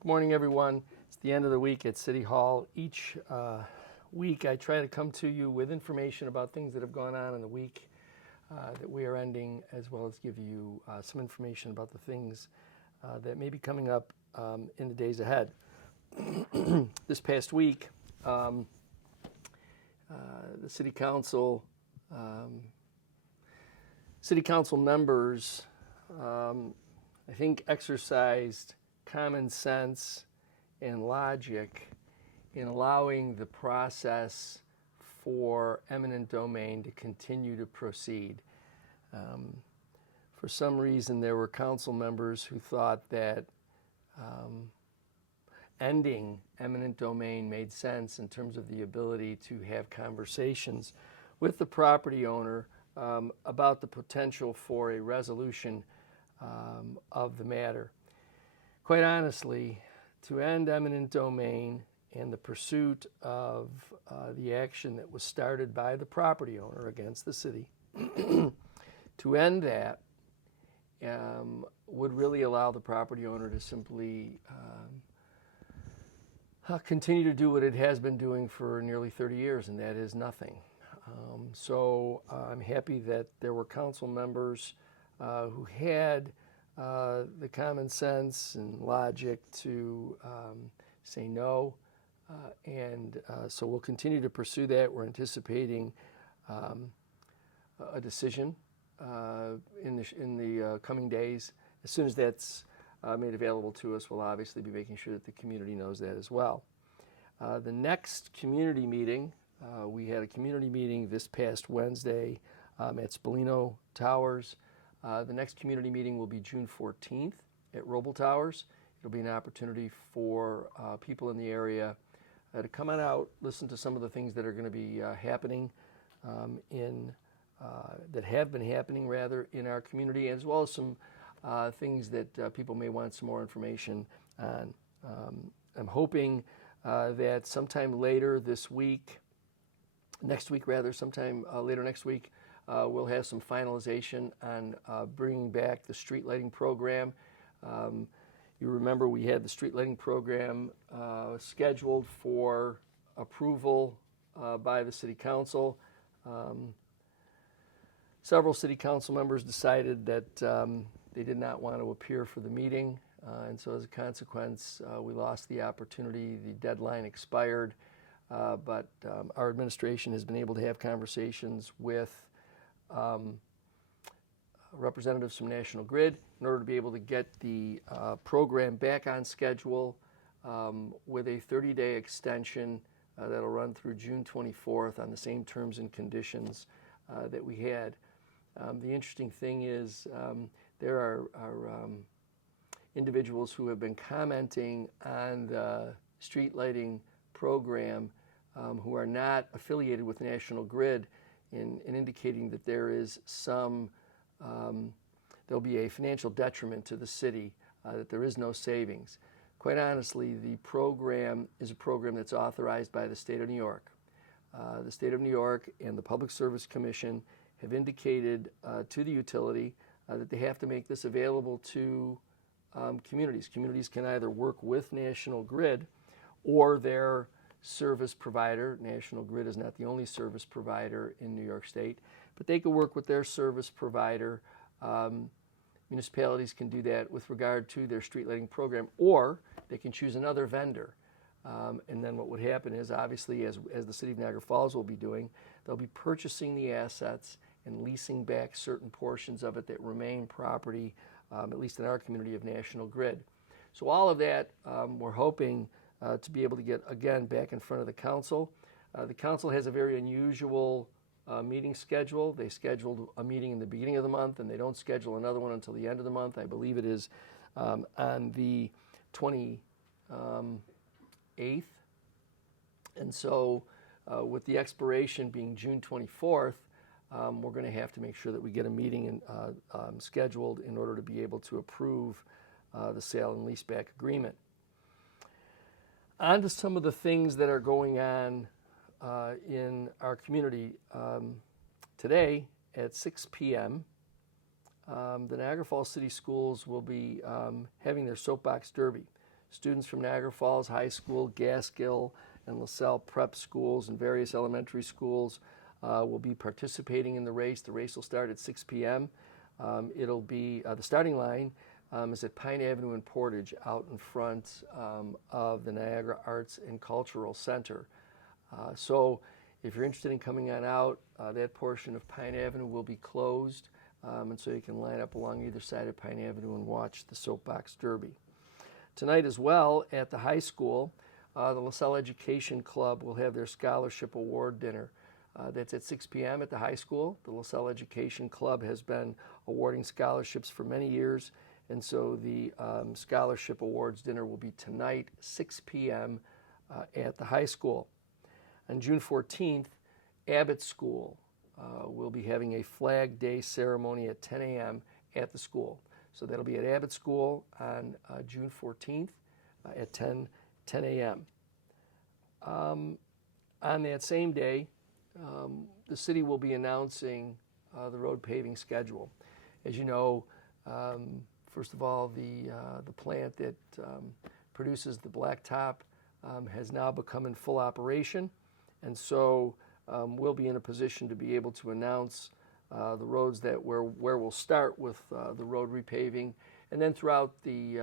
Good morning, everyone. It's the end of the week at City Hall. Each week I try to come to you with information about things that have gone on in the week that we are ending, as well as give you some information about the things that may be coming up in the days ahead. This past week, the City Council members, I think, exercised common sense and logic in allowing the process for eminent domain to continue to proceed. For some reason, there were council members who thought that ending eminent domain made sense in terms of the ability to have conversations with the property owner about the potential for a resolution of the matter. Quite honestly, to end eminent domain and the pursuit of the action that was started by the property owner against the city, to end that would really allow the property owner to simply continue to do what it has been doing for nearly 30 years, and that is nothing. So I'm happy that there were council members who had the common sense and logic to say no, and so we'll continue to pursue that. We're anticipating a decision in the coming days. As soon as that's made available to us, we'll obviously be making sure that the community knows that as well. The next community meeting, we had a community meeting this past Wednesday at Spallino Towers. The next community meeting will be June 14th at Roble Towers. It'll be an opportunity for people in the area to come on out, listen to some of the things that are going to be happening that have been happening rather in our community, as well as some things that people may want some more information on. I'm hoping that sometime later this week, sometime later next week, we'll have some finalization on bringing back the street lighting program. You remember we had the street lighting program scheduled for approval by the City Council. Several City Council members decided that they did not want to appear for the meeting, and so as a consequence, we lost the opportunity. The deadline expired, but our administration has been able to have conversations with representatives from National Grid in order to be able to get the program back on schedule with a 30-day extension that'll run through June 24th on the same terms and conditions that we had. The interesting thing is there are individuals who have been commenting on the street lighting program who are not affiliated with National Grid in indicating that there is there'll be a financial detriment to the city, that there is no savings. Quite honestly, the program is a program that's authorized by the state of New York. The state of New York and the Public Service Commission have indicated to the utility that they have to make this available to communities. Communities can either work with National Grid or their service provider. National Grid is not the only service provider in New York State, but they can work with their service provider. Municipalities can do that with regard to their street lighting program, or they can choose another vendor. And then what would happen is, obviously, as the City of Niagara Falls will be doing, they'll be purchasing the assets and leasing back certain portions of it that remain property, at least in our community, of National Grid. So all of that, we're hoping to be able to get, again, back in front of the council. The council has a very unusual meeting schedule. They scheduled a meeting in the beginning of the month, and they don't schedule another one until the end of the month. I believe it is on the 28th. And so with the expiration being June 24th, we're going to have to make sure that we get a meeting scheduled in order to be able to approve the sale and leaseback agreement. On to some of the things that are going on in our community. Today at 6 p.m., the Niagara Falls City Schools will be having their Soapbox Derby. Students from Niagara Falls High School, Gaskill, and LaSalle Prep schools and various elementary schools will be participating in the race. The race will start at 6 p.m. It'll be, the starting line is at Pine Avenue in Portage, out in front of the Niagara Arts and Cultural Center. So if you're interested in coming on out, that portion of Pine Avenue will be closed, and so you can line up along either side of Pine Avenue and watch the Soapbox Derby. Tonight as well, at the high school, the LaSalle Education Club will have their Scholarship Award Dinner. That's at 6 p.m. at the high school. The LaSalle Education Club has been awarding scholarships for many years, and so the Scholarship Awards Dinner will be tonight, 6 p.m. At the high school. On June 14th, Abbott School will be having a Flag Day ceremony at 10 a.m. at the school. So that'll be at Abbott School on June 14th at 10 a.m. On that same day, the city will be announcing the road paving schedule. As you know, first of all, the plant that produces the blacktop has now become in full operation. And so we'll be in a position to be able to announce the roads where we'll start with the road repaving. And then throughout the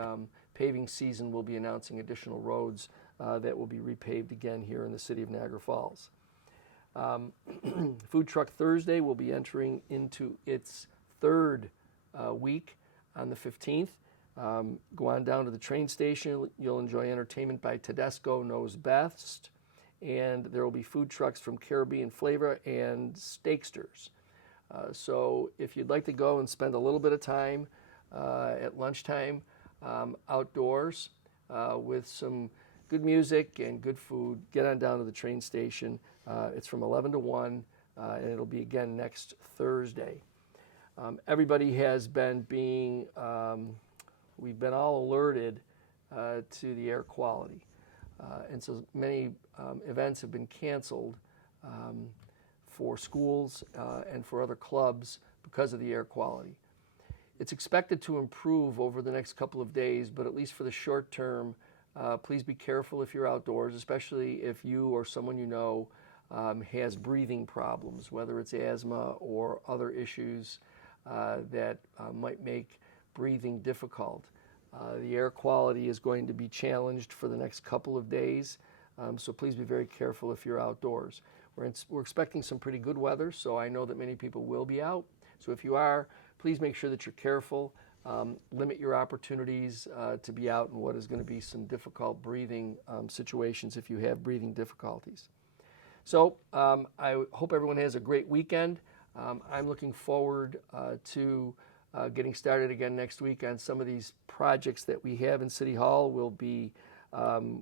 paving season, we'll be announcing additional roads that will be repaved again here in the city of Niagara Falls. Food Truck Thursday will be entering into its third week on the 15th. Go on down to the train station. You'll enjoy entertainment by Tedesco Knows Best. And there will be food trucks from Caribbean Flavor and Steaksters. So if you'd like to go and spend a little bit of time at lunchtime outdoors with some good music and good food, get on down to the train station. It's from 11 to 1, and it'll be again next Thursday. Everybody has been we've been all alerted to the air quality. And so many events have been canceled for schools and for other clubs because of the air quality. It's expected to improve over the next couple of days, but at least for the short term, please be careful if you're outdoors, especially if you or someone you know has breathing problems, whether it's asthma or other issues that might make breathing difficult. The air quality is going to be challenged for the next couple of days, so please be very careful if you're outdoors. We're expecting some pretty good weather, so I know that many people will be out. So if you are, please make sure that you're careful. Limit your opportunities to be out in what is going to be some difficult breathing situations if you have breathing difficulties. So I hope everyone has a great weekend. I'm looking forward to getting started again next week on some of these projects that we have in City Hall. We'll be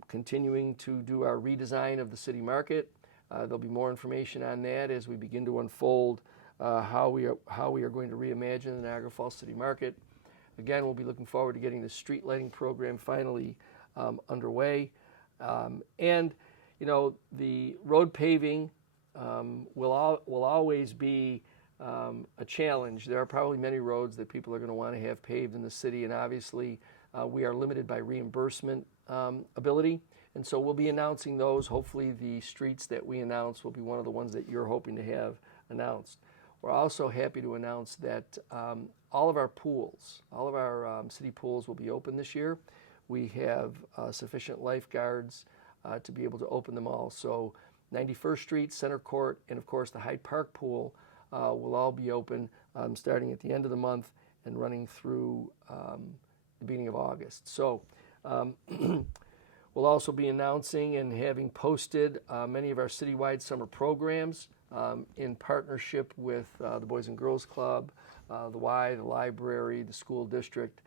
continuing to do our redesign of the city market. There'll be more information on that as we begin to unfold how we are going to reimagine the Niagara Falls City Market. Again, we'll be looking forward to getting the street lighting program finally underway. And, you know, the road paving will always be a challenge. There are probably many roads that people are going to want to have paved in the city, and obviously we are limited by reimbursement ability. And so we'll be announcing those. Hopefully the streets that we announce will be one of the ones that you're hoping to have announced. We're also happy to announce that all of our pools, all of our city pools will be open this year. We have sufficient lifeguards to be able to open them all. So 91st Street, Center Court, and of course the Hyde Park pool will all be open starting at the end of the month and running through the beginning of August. So we'll also be announcing and having posted many of our citywide summer programs in partnership with the Boys and Girls Club, the Y, the library, the school district.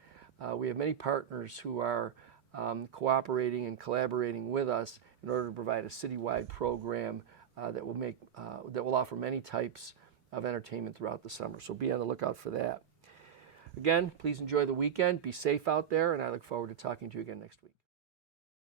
We have many partners who are cooperating and collaborating with us in order to provide a citywide program that will offer many types of entertainment throughout the summer. So be on the lookout for that. Again, please enjoy the weekend. Be safe out there, and I look forward to talking to you again next week.